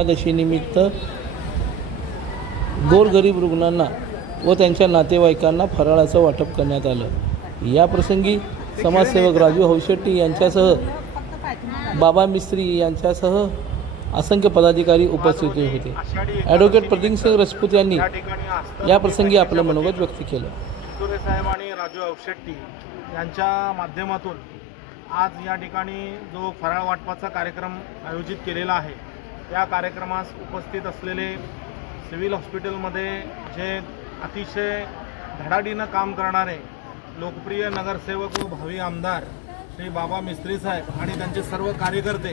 एकादशीनिमित्त गोरगरीब रुग्णांना व त्यांच्या नातेवाईकांना फराळाचं वाटप करण्यात आलं. या प्रसंगी समाजसेवक राजू हौशेट्टी यांच्यासह बाबा मिस्त्री यांच्यासह असंख्य पदाधिकारी उपस्थित होते. ॲडव्होकेट प्रदीप सिंग राजपूत यांनी या प्रसंगी आपलं मनोगत व्यक्त केलं. साहेब आणि राजू अवशेट्टी यांच्या माध्यमातून आज या ठिकाणी जो फराळ वाटपाचा कार्यक्रम आयोजित केलेला आहे या कार्यक्रमास उपस्थित असलेले सिव्हिल हॉस्पिटलमध्ये जे अतिशय धडाडीनं काम करणारे लोकप्रिय नगरसेवक व भावी आमदार श्री बाबा मिस्त्री साहेब आणि त्यांचे सर्व कार्यकर्ते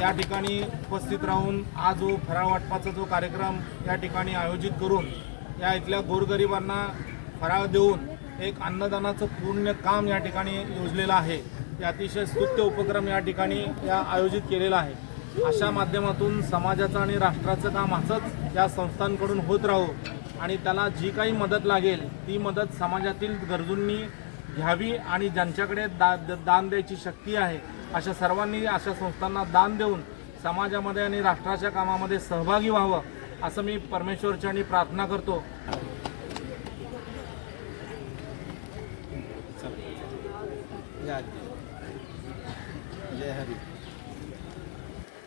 या ठिकाणी उपस्थित राहून आज जो फराळ वाटपाचा जो कार्यक्रम या ठिकाणी आयोजित करून या इथल्या गोरगरिबांना फराळ देऊन एक अन्नदानाचं पूर्ण काम या ठिकाणी योजलेलं आहे. हे अतिशय स्तुत्य उपक्रम या ठिकाणी या आयोजित केलेला आहे. अशा माध्यमातून समाजाचं आणि राष्ट्राचं काम असंच या संस्थांकडून होत राहू. आणि त्याला जी काही मदत लागेल ती मदत समाजातील गरजूंनी घ्यावी आणि ज्यांच्याकडे दा द- दान द्यायची शक्ती आहे अशा सर्वांनी अशा संस्थांना दान देऊन समाजामध्ये आणि राष्ट्राच्या कामामध्ये सहभागी व्हावं असं मी परमेश्वरच्या प्रार्थना करतो.